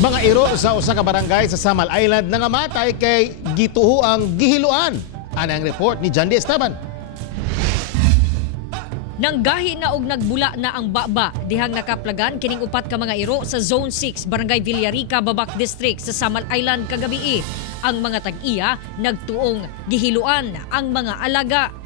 Mga iro sa usa ka barangay sa Samal Island nangamatay kay gituho ang gihiluan. Ana ang report ni John D. Esteban. Nanggahi na og nagbula na ang baba dihang nakaplagan kining upat ka mga iro sa Zone 6, Barangay Villarica, Babac District sa Samal Island kagabi. Ang mga tag-iya nagtuong gihiluan ang mga alaga.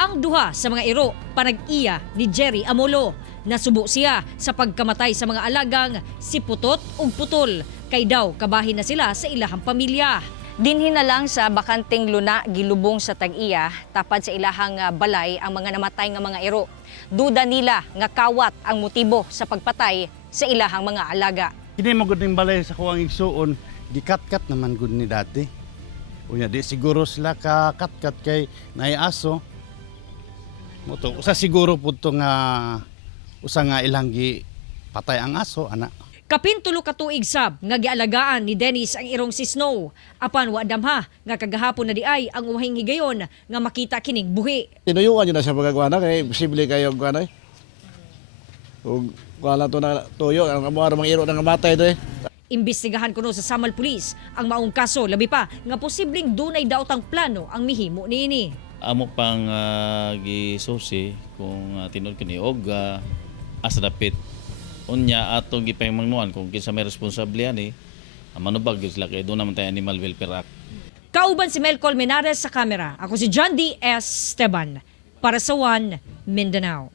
Ang duha sa mga iro panag-iya ni Jerry Amolo. Nasubo siya sa pagkamatay sa mga alagang si Putot ug Putol, kay daw kabahin na sila sa ilahang pamilya. Dinhi na lang sa bakanteng luna gilubong sa tag-iya tapad sa ilahang balay ang mga namatay nga mga iro. Duda nila nga kawat ang motibo sa pagpatay sa ilahang mga alaga. Hindi mo gud ning balay sa kuwang igsuon, gikat-kat naman gud ni dati. Unya di siguro sila ka kat-kat kay naiaso. Moto usa siguro pud to nga usa nga ilang gi patay ang aso ana. Kapin tulo ka tuig sab nga gialagaan ni Dennis ang irong si Snow. Apan wa damha nga kagahapon na di ay ang umahing higayon nga makita kining buhi. Tinuyuan nyo na siya pagkagwana kay posible kayo gwana eh. Kung wala to na tuyo, ang mga iro nang matay to eh. Imbestigahan kuno sa Samal Police ang maong kaso, labi pa nga posibleng dunay daotang plano ang mihimo niini. Amo pang gisusi kung tinud kini og asa dapit unya atong gipahimangnuan kung kinsa may responsable ani manubag gyud sila kay do naman tay Animal Welfare Act. Kauban si Mel Colmenares sa kamera. Ako si John D. Esteban para sa One Mindanao.